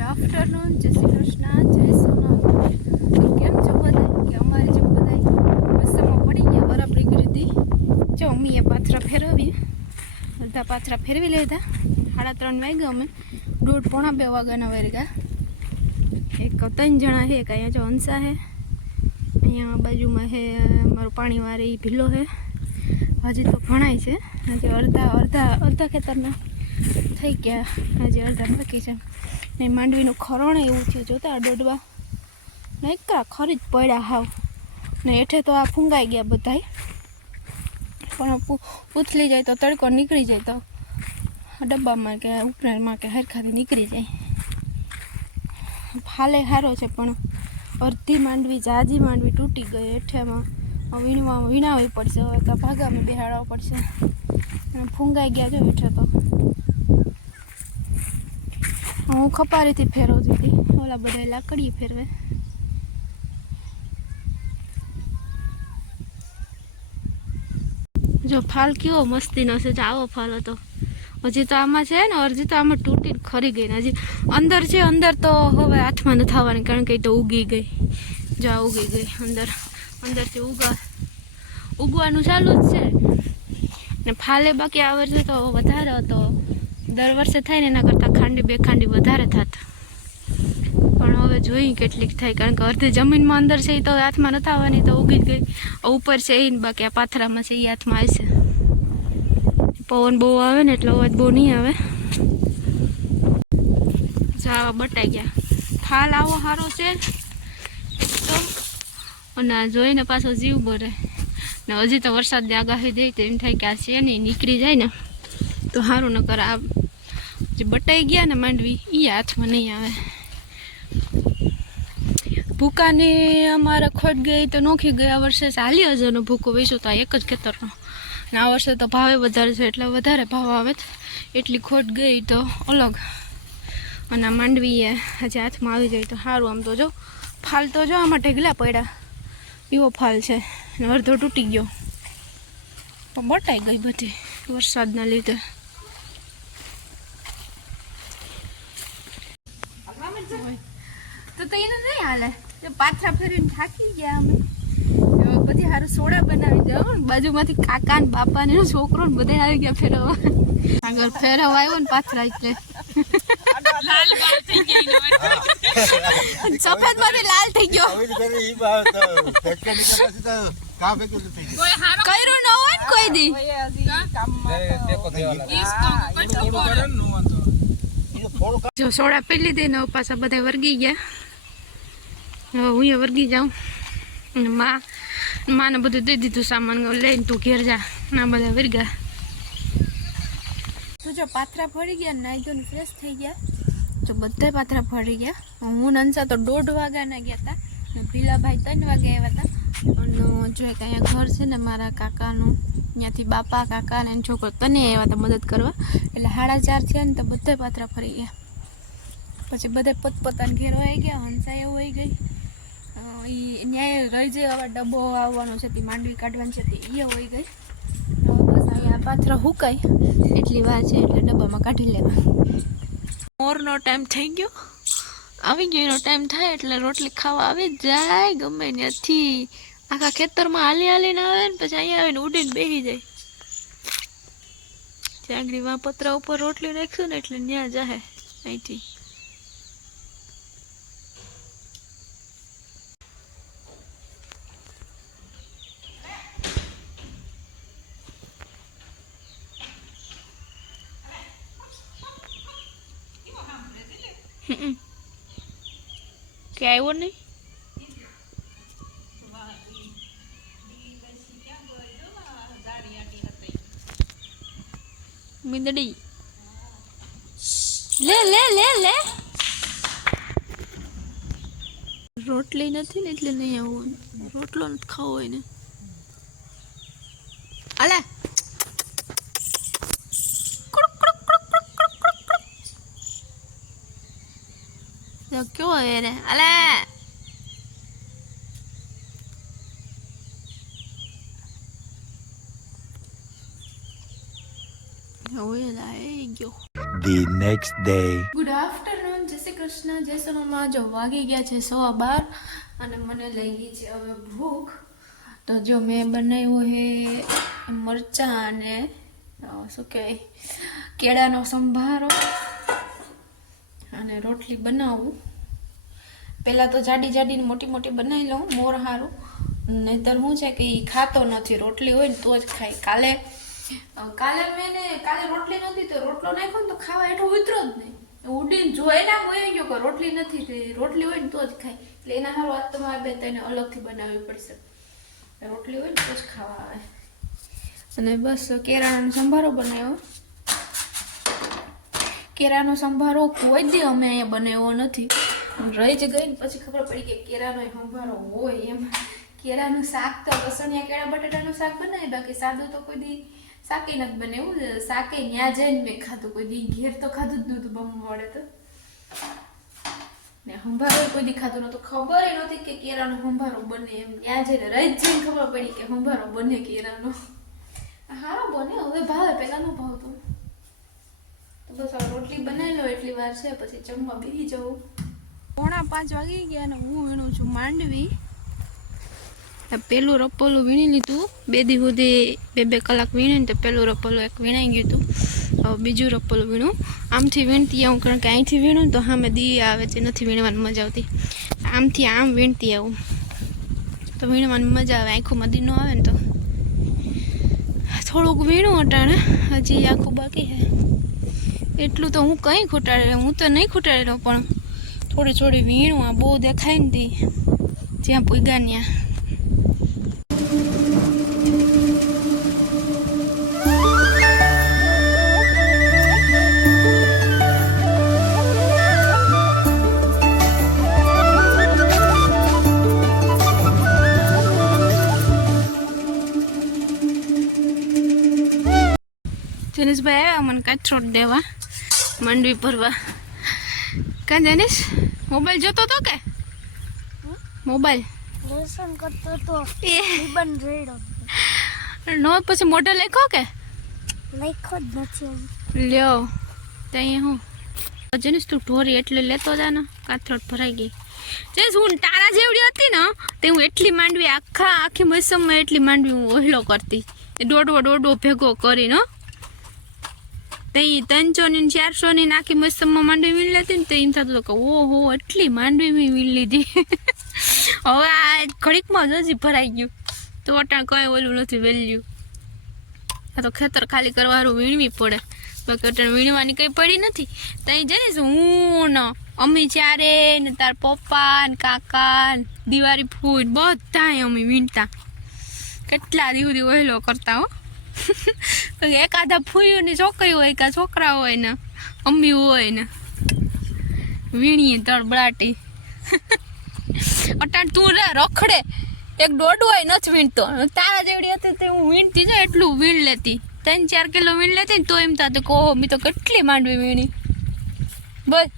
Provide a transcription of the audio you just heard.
Good afternoon, જય શ્રી કૃષ્ણ, જય સોનાથ. કેમ છો બધા? કે અમારે જેમ બધા વરસાદમાં પડી ગયા બરાબર કરી હતી. જો અમીએ પાથરા ફેરવી, બધા પાથરા ફેરવી લીધા. 3:30 વાગ્યા, અમે 1:30-2 વાગ્યાના વાગ્યા. એક 3 જણા છે, કે અહીંયા જો હંસા છે, અહીંયા બાજુમાં છે મારું પાણીવાળી ભીલો છે. હજી તો ઘણાય છે, હજી અડધા ખેતરના થઈ ગયા, હજી અડધા બાકી છે. ને માંડવીનું ખરણ એવું થયું, જોતા દોડવા ને એકરા ખરી જ પડ્યા હાવ. ને હેઠે તો આ ફૂંગાઈ ગયા બધાય, પણ પૂછલી જાય તો તડકો નીકળી જાય તો ડબ્બામાં કે ઉપરામાં કે હરખાથી નીકળી જાય. ફાલે સારો છે, પણ અડધી માંડવી જાજી માંડવી તૂટી ગઈ. હેઠેમાં વીણાવી પડશે, હવે કાં ભાગામાં બેહાડવા પડશે. ફૂંગાઈ ગયા જો હેઠે તો. હું ખપારીથી ફેરવતી હતી, ઓલા બધા લાકડી ફેરવે. જો ફાલ કેવો મસ્તીનો છે, આવો ફાલ હતો. હજી તો આમાં છે ને, હજી તો આમાં તૂટીને ખરી ગઈ ને હજી અંદર છે. અંદર તો હવે હાથમાં નથી આવવાની, કારણ કે એ તો ઉગી ગઈ. જો આ ઉગી ગઈ અંદરથી ઉગવાનું ચાલુ જ છે. ને ફાલે બાકી આ વર્ષે તો વધારે હતો. દર વર્ષે થાય ને એના કરતાં ખાંડી 2 ખાંડી વધારે થાત. પણ હવે જોઈ કેટલીક થાય, કારણ કે અડધી જમીનમાં અંદર છે એ તો હાથમાં નથી આવવાની, તો ઉગી જ ગઈ. ઉપર છે એ બાકી આ પાથરામાં છે એ હાથમાં આવશે. પવન બહુ આવે ને એટલે અવાજ બહુ નહીં આવે. જાવા બટાઈ ગયા. ફાલ આવો સારો છે તો, અને આ જોઈને પાછો જીવ ભરે. ને હજી તો વરસાદની આગાહી દઈ તો એમ થાય કે આ છે નહીં, નીકળી જાય ને તો સારું. ન કરે આ જે બટાઈ ગયા ને માંડવી એ હાથમાં નહીં આવે. ભૂકાની અમારે ખોટ ગઈ તો નોખી ગયા વર્ષે 40,000નો ભૂકો વેચ્યો તો, એક જ ખેતરનો. ને આ વર્ષે તો ભાવે વધારે છે એટલે વધારે ભાવ આવે. એટલી ખોટ ગઈ તો અલગ. અને આ માંડવી હજી હાથમાં આવી જાય તો સારું. આમ તો જો ફાલ તો જો આમાં ઢગલા પડ્યા એવો ફાલ છે, ને અડધો તૂટી ગયો, પણ બટાઈ ગઈ બધી વરસાદના લીધે. તો એને નહીં હાલે. પાથરા ફેરીને થાકી ગયા અમે. બધી સારું સોડા બનાવી જાઓ. બાજુમાંથી કાકા ને બાપા ને છોકરો ને બધા આવી ગયા ફેરવવા. આગળ ફેરવવા આવ્યો ને પાથરા એટલે સફેદ માંથી લાલ થઈ ગયો. કર્યું ન હોય ને કોઈ દી. જો સોડા પી લીધી ને પાછા બધા વર્ગી ગયા. હવે હું વર્ગી જાઉં. માને બધું દઈ દીધું સામાન લઈને, તું ઘેર જા. ના બધા વર્ગ્યા. તો જો પાથરા ફરી ગયા, નાઈ ધોઈને ફ્રેશ થઈ ગયા. જો બધા પાથરા ફરી ગયા. હું નંસા તો 1:30 વાગ્યાના ગયા હતા, ને ભીલાભાઈ 3 વાગે આવ્યા હતા. અને જો એક અહીંયા ઘર છે ને મારા કાકાનું, ત્યાંથી બાપા કાકા ને છોકરો તને આવ્યા હતા મદદ કરવા. એટલે 4:30 થયા ને તો બધા પાથરા ફરી ગયા. પછી બધા પોતપોતાના ઘેર આવી ગયા. હંસા એવું આવી ગઈ. એ ન્યાય રહી જાય. હવે ડબ્બો આવવાનો છે, તે માંડવી કાઢવાની છે, તે એ હોઈ ગઈ. બસ અહીંયા પાથરા હુકાય એટલી વાર છે, એટલે ડબ્બામાં કાઢી લેવા. મોરનો ટાઈમ થઈ ગયો, આવી ગયો. એનો ટાઈમ થાય એટલે રોટલી ખાવા આવી જ જાય. ગમે ત્યાંથી આખા ખેતરમાં હાલીને આવે ને પછી અહીંયા આવીને ઉડીને બેસી જાય. ત્યાં આગળ પતરા ઉપર રોટલી નાખશું ને એટલે ત્યાં જાય અહીંથી. કે આવ્યો નહીં. મીંદડી લે લે લે લે. રોટલી નથી ને એટલે નહીં આવવાનું. રોટલો નથી ખાવો હોય ને. અલે કેવો હે રે. અલે The next day. Good afternoon. Everyone, જય શ્રી કૃષ્ણ, જય સોનામાં. જો વાગી ગયા છે 12:15 અને મને લઈ ગઈ છે હવે ભૂખ. તો જો મેં બનાવ્યો છે મરચાં અને શું કહેવાય કેળાનો સંભારો અને રોટલી બનાવું. પહેલાં તો જાડી જાડીને મોટી મોટી બનાવી લઉં મોર સારું, નહીંતર શું છે કે એ ખાતો નથી. રોટલી હોય ને તો જ ખાય. કાલે રોટલી નથી તો રોટલો નાખ્યો ને તો ખાવા એટલો ઉતરો જ નહીં. ઉડીને જોઈ ના હોય ગયો કે રોટલી નથી, રોટલી હોય ને તો જ ખાય. એટલે એના સારું આજ તમારે બે તેને અલગથી બનાવવી પડશે. રોટલી હોય ને તો જ ખાવા આવે. અને બસ કેળાનો સંભારો બનાવ્યો. કેળાનો સંભારો કોઈ દી અમે અહીંયા બનાવ્યો નથી. રહી જ ગઈ ને પછી ખબર પડી કે કેળાનો સંભારો હોય એમ. કેળાનું શાક તો લસણિયા કેળા બટાટાનું શાક બનાવે, બાકી સાદું તો કોઈ દી શાકે નથી બનાવ્યું. શાકે ત્યાં જઈને મેં ખાધું, કોઈ દી ઘેર તો ખાધું જ નહોતું બમ વડે તો. ને સંભારો કોઈ દી ખાધું નહોતું, ખબર નહોતી કે કેળાનો સંભારો બને એમ. ત્યાં જઈને રહી જ જઈને ખબર પડી કે સંભારો બને કેળાનો. હા બને, હવે ભાવે, પહેલાં ન ભાવતું. તો બસ હવે રોટલી બનાવી લો એટલી વાર છે, પછી જમવા બેસી જવું. 4:45 વાગી ગયા અને હું વીણું છું માંડવી. પેલું રપોલું વીણી લીધું. 2 દી સુધી 2 કલાક વીણીને તો પેલું રપોલું એક વીણાઈ ગયું હતું. હવે બીજું રપોલું વીણું. આમથી વીણતી આવું, કારણ કે અહીંથી વીણું તો સામે દી આવે છે, નથી વીણવાની મજા આવતી. આમથી આમ વીણતી આવું તો વીણવાની મજા આવે. આંખોમાં દી ન આવે ને તો થોડુંક વીણું અટાણે, હજી આખું બાકી છે. એટલું તો હું કંઈ ખૂટાડે, હું તો નહીં ખૂટાડેલો, પણ થોડી વીણું. આ બહુ દેખાય ને તી જ્યાં પૂગ્યા ત્યાં. જનીશભાઈ આવ્યા મને કાચરોટ દેવા, માંડવી ભરવા. કાં જનીશ મોબાઈલ જોતો તો કે મોબાઈલ લેસન કરતો તો એ રિબન રેડો નો પછી મોઢે લખો કે લખો જ નથી. લ્યો ત્યાં હું જનીશ તું ઢોરી એટલે લેતો જા ને, કાચરોટ ભરાઈ ગઈ. જનીશ હું તારા જેવડી હતી ને તે હું એટલી માંડવી આખી મોસમમાં એટલી માંડવી હું ઓહલો કરતી, દોડવો ભેગો કરીને. તે 300 ની 400 ની નાખી મોસમમાં માંડવી વીણ લેતી ને તો એમ થતું કે ઓહો એટલી માંડવી મેં વીણ લીધી. હવે આ ઘડીકમાં જ હજી ભરાઈ ગયું તો અટાણ કંઈ ઓલું નથી વેલ્યુ. આ તો ખેતર ખાલી કરવાનું વીણવી પડે, બાકી અટાણ વીણવાની કંઈ પડી નથી. ત્યાં જઈશ હું ને અમ્મી ચારે ને તાર પપ્પા ને કાકા ને દિવાળી ફૂલ બધાય અમે વીણતા. કેટલા દિવસ ઓહેલો કરતા હો. એકાદા ફૂઈઓની છોકરી હોય કે છોકરા હોય ને અમ્મી હોય ને વીણીએ તળબડાટી. અટાણ તું રખડે એક દોડો હોય નથી વીણતો. તારા જેવડી હતી તે હું વીણતી જાય એટલું વીણ લેતી, 3-4 કિલો વીણ લેતી ને તો એમ થતું કે ઓહો મેં તો કેટલી માંડવી વીણી. બસ